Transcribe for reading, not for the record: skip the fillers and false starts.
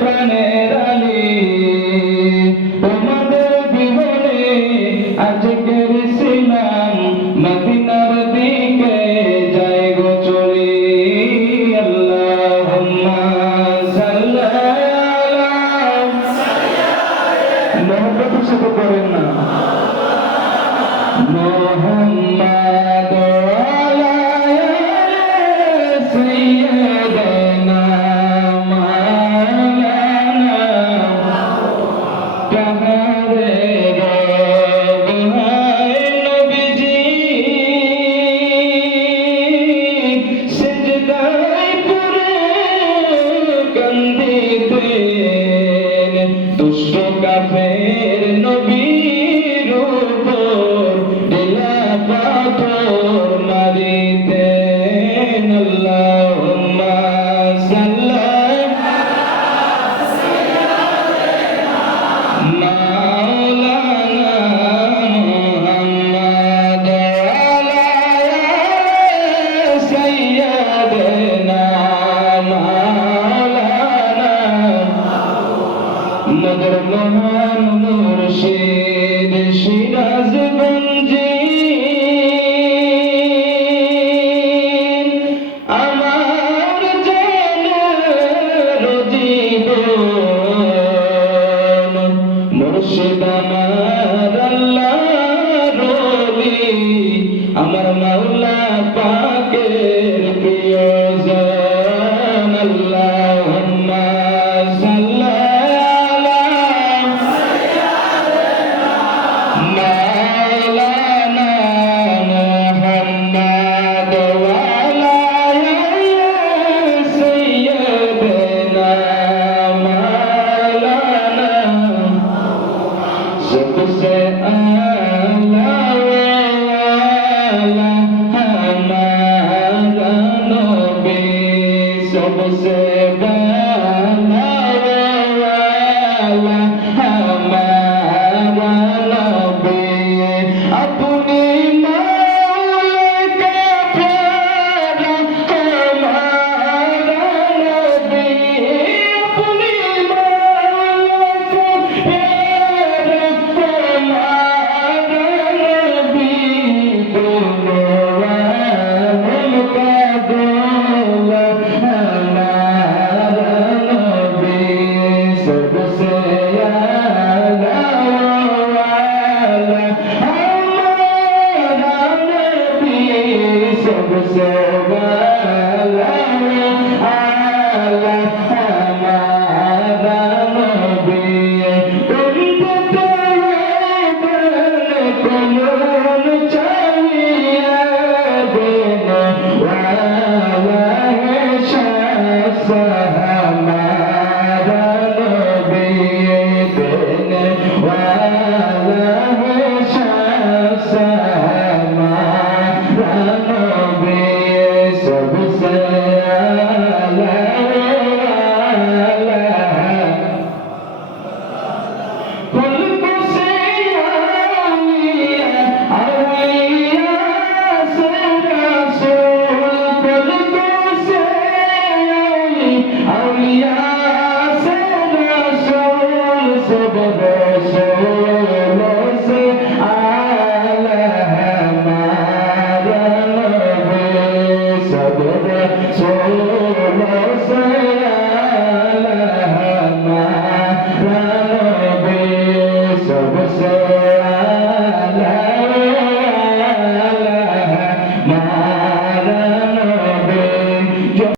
প্রাণের আলী তোমাদের জীবনে আজকের ছিলাম মদিনার দিকে যাই গো চলি আল্লাহুম্মা সাল্লি আলা মোহাম্মদ সাথে করেন না মোহাম্মদ দুষ্ট কাফের নবীর উপর ঢিলা পাথর মারিতেন আল্লাহুম্মা সাল্লি মাওলানা মুহাম্মদ আলা সাইয়্যিদিনা মদর মহান মুর্শিদ সিরাজগঞ্জি আমার জানের জীবন মুর্শিদ আমার আল্লাহর ওলি আমার মাওলা পাকের প্রিয়জন আল্লাহুম্মা সাল্লি মাওলানা মুহাম্মদ ওয়ালা সাইয়্যিদিনা মাওলানা सबसे आला वाला हमारा नबी सबसे आला वाला हमारा नबी अपनी मौला का प्यारा हमारा नबी अपनी मौला का प्यारा हमारा नबी दोनों वालों का दूल्हा हमारा नबी सबसे आला वाला हमारा नबी सबसे आला हमारा नबी उनके कौन चाहिए देने वाला है शाह हमारा नबी देने वाला है शाह हमारा नबी सबसे आला सबसे